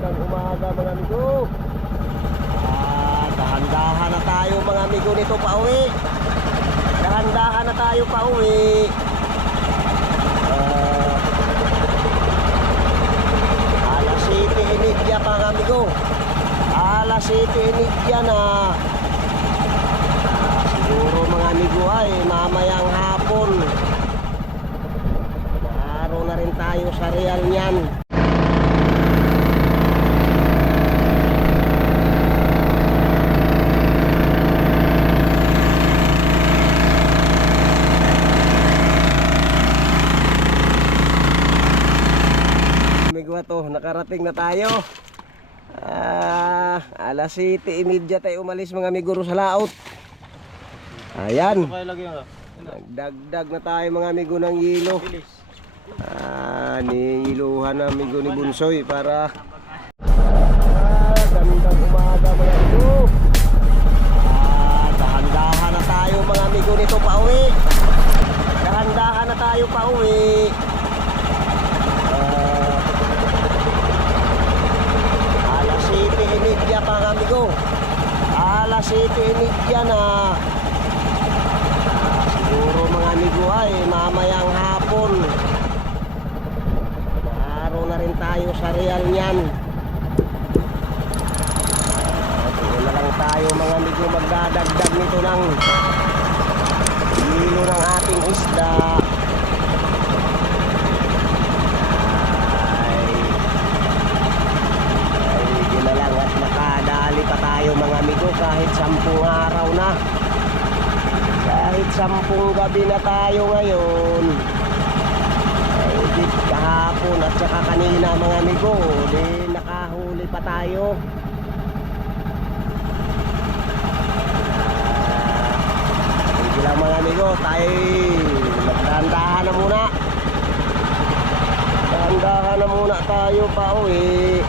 Magandang umaga mga amigo. Dahan-dahan na tayo mga amigo nito pa uwi. Dahan-dahan na tayo pa uwi. Alas 7:30 pa mga amigo. Alas 7:30 na. Siguro mga amigo ay mamayang hapon. Araw na rin tayo sa Real niyan. To, nakarating na tayo. Alas 7:30 tayo umalis mga amigo sa laot. Ayan, nagdagdag na tayo mga amigo ng yelo. Niiluhan na amigo ni Bunsoy para gandang umaga mga amigo. Dahan-dahan na tayo mga amigo nito pa uwi. Dahan-dahan na tayo pa uwi. Alas 7:30 pa mga amigo. Alas 7:30 na. Siguro mga amigo ay mamayang hapon. Araw na rin tayo sa Real niyan. Doon na lang tayo mga amigo magdadagdag nito ng hilo ng ating isda. Nakadali pa tayo mga amigo kahit 10 araw na. Kahit 10 gabi na tayo ngayon. Kahit kahapon at saka kanina mga amigo, di nakahuli pa tayo. Sige lang mga amigo, tayo magdahan-dahan na muna. Dahan-dahan na muna tayo pa uwi.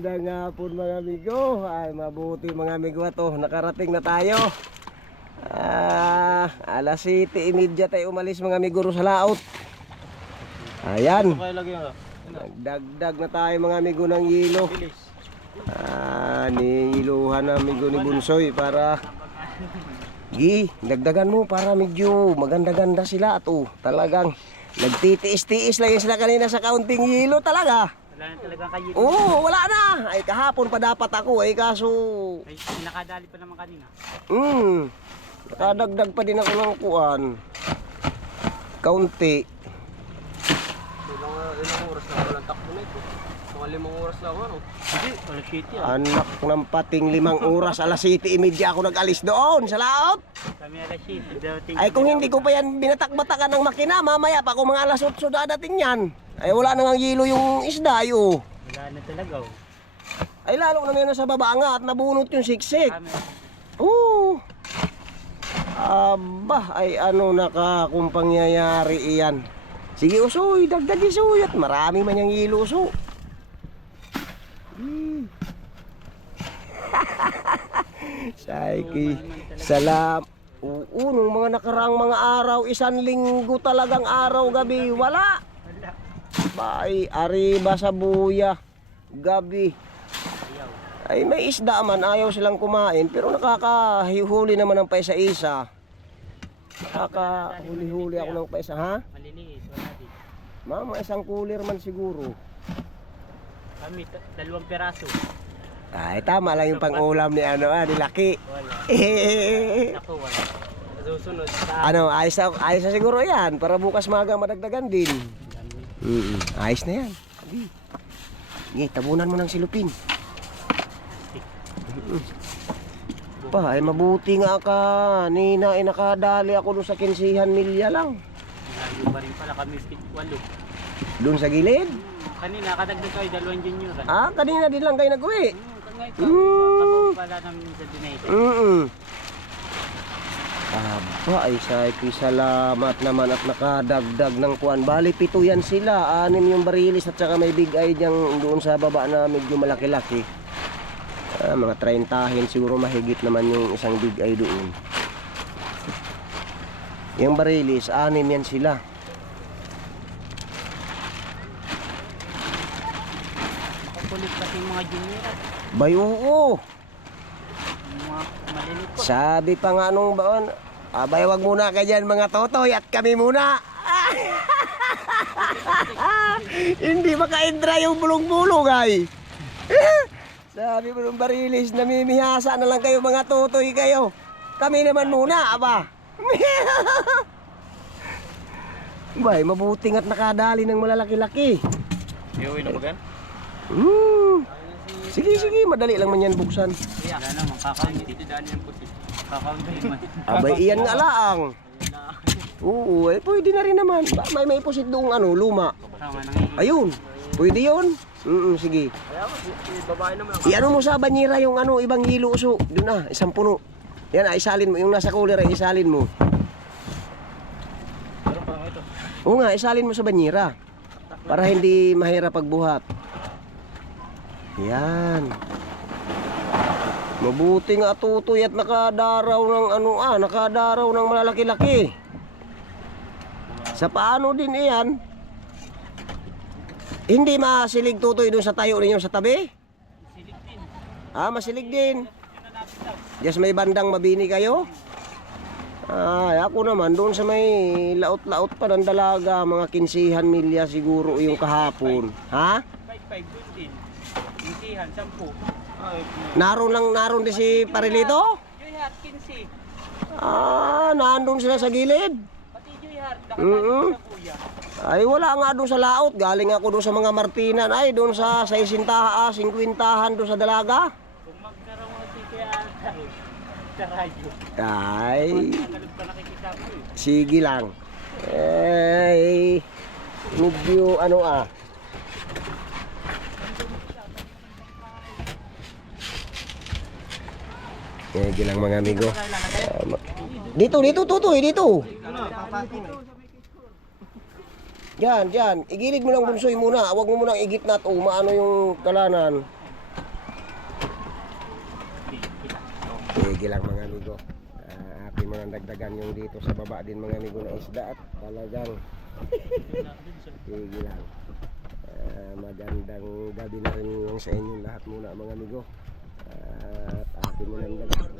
Magandang hapon mga amigo. Ay mabuti mga amigo to. Nakarating na tayo. Alas 7:30 tayo umalis mga amigo sa laot. Ayan. Nagdagdag na tayo mga amigo ng yelo. Niiluhan na amigo ni Bunsoy para dagdagan mo para medyo maganda-ganda sila at talagang nagtitiis-tiis lang sila kanina sa kaunting yelo talaga. Wala na talaga kayo. Oo, wala na. Ay kahapon pa dapat ako kaso Ay, nakadali pa naman kanina. Nakadagdag pa din ako ng kuan. Kaunti. Ilang oras na walang takbo na ito. Mga 5 oras lang ano. Hindi, alas 7 yan. Anak ng pating 5 oras, alas 7:30 ako nag-alis doon sa laot. Kami alas 7. Dating Ay kung hindi ko pa yan binatak-batakan ng makina, mamaya pa kung mga alas 8 dadating yan. Ay wala nang yelo yung isda yo. wala na talaga. Ay lalo na meron sa baba nga at nabunot yung siksik. Kami, Oo. Aba, ay ano kung pangyayari iyan. Sige usoy, dagdag usoy at marami man yung yelo uso. Saiki, salam. Oo, nung mga nakaraang mga araw, 1 linggo talagang araw gabi, wala. Bay, ariba sa buya, gabi. Ay may isda man, ayaw silang kumain, pero nakakahuli naman ng paisa-isa. Nakakahuli-huli ako ng paisa, ha? maliliit. Wala din. Mama, isang cooler man siguro. Kami, 2 peraso. Ay, tama lang yung pang-ulam ni ni Laki. Wala. Ako, wala. Sa susunod, Ayos na siguro yan, para bukas maga madagdagan din. Ayos na yan. Sige, tabunan mo ng silupin. Pa, ay mabuti nga ka. Nina, nakadali ako doon sa 15 milya lang. malayo pa rin pala kami 8. Doon sa gilid? Kanina, kadagdag kayo 2 junior. Kanina din lang kayo nag-uwi. Kami pala namin sa Dunayta. Aba, ay salamat naman at nakadagdag ng kuwan. Bali, 7 yan sila. 6 yung barilis at saka may big eye dyan doon sa baba na medyo malaki-laki. Mga 30 siguro mahigit naman yung isang big eye doon. Yung barilis, 6 yan sila. Kulit pati yung mga junior. Bay, oo. Yung mga maliliit po. Sabi pa nga nung baon, abay wag muna kayo dyan mga totoy at kami muna. Hindi makaindra yung bulong-bulong ay. Sabi mo nung barilis, namimihasa na lang kayo mga totoy kayo. Kami naman muna, aba. Bay, mabuting at nakadali ng malalaki-laki. Iuwi na ba gan? Sige, madali lang man yan buksan. Wala naman, kakaunti. Dito daan yung puti. Kakaunti man. Abay, iyan nga laang. Oo, pwede na rin naman. May pusit doong luma. Kasama nang Ayun, pwede yun. Sige. Babae naman. Iano mo sa banyera yung ibang hilo uso. Doon na, 1 puno. Yan isalin mo. Yung nasa cooler ay isalin mo. Meron pa ito. Oo nga, isalin mo sa banyera. Para hindi mahirap pagbuhat. Yan. Mabuti nga tutoy at nakadaraw ng nakadaraw ng malalaki-laki. Sa paano din iyan? Hindi masilig tutoy doon sa tayo ninyo sa tabi? silig din. Masilig din. Just may bandang mabini kayo? Ako naman doon sa may laot-laot pa ng dalaga, mga 15 milya siguro yung kahapon. Ha? 5-5 dun din. Intihan, 10. Naroon din si Parilito? Joy Heart, 15. Nandun sila sa gilid. Pati Joy Heart, nakatali sa kuya. Ay wala nga doon sa laot. Galing ako doon sa mga Martinan. Ay doon sa 60, 50 doon sa dalaga. Kung magkaroon mo si kaya sa radyo. Ay, Nagalog pa nakikisama eh. sige lang. Ay, medyo Sige lang mga amigo. Dito, tutoy, dito. Diyan. Igilid mo lang bunsoy muna. Huwag mo munang igitnat o maano yung kalanan. Sige lang mga amigo. Ating mga dagdagan yung dito sa baba din mga amigo na isda at talagang sige lang. Magandang gabi na rin yung sa inyo lahat muna mga amigo. At ating mga dagdagan.